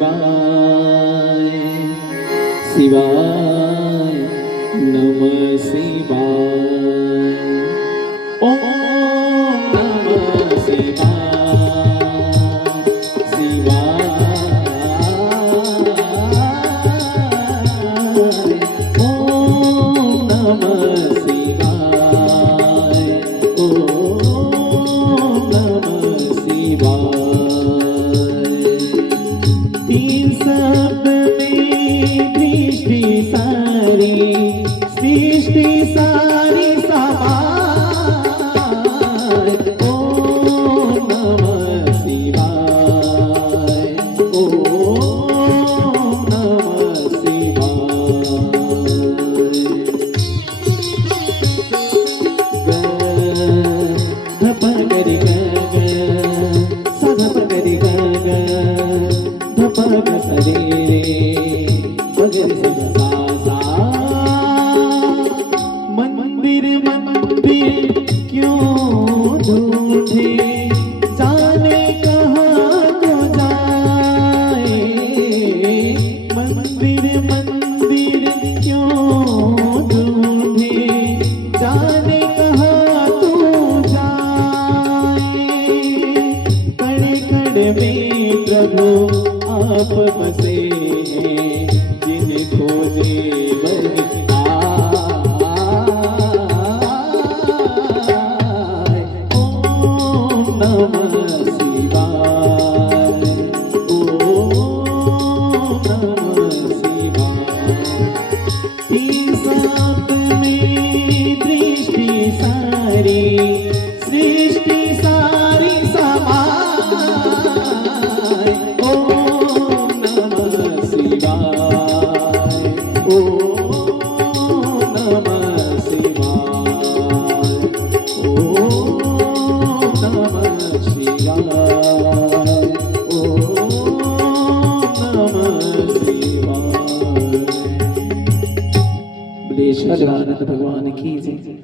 शिवाय शिवाय नमः शिवाय ओम नमः शिवाय शिवाय ओम नमः शिवाय ओम नमः शिवाय। तीन शब्द में दृष्टि सारी सृष्टि सारी समाय ओम नमः शिवाय ओम नमः शिवाय। ग ध प गरि ग ग स ध प गरि ग ग ध प ग स रे रे प गरि स ग सा सा। मंदिर मंदिर क्यों ढूंढे जाने कहाँ को जाए। मंदिर मंदिर क्यों ढूंढे जाने कहाँ तू जाए। कण कण में प्रभु आप बसे हैं जिन खोजे वही आए। ओम नमः शिवाय ओम नमः शिवाय। तीन सात में दृष्टि सारी सृष्टि सारी समाय ओम नमः शिवाय ओम नमः शिवाय ओम नमः शिवाय ओम नमः शिवाय। बोले शिवानंद भगवान की जय।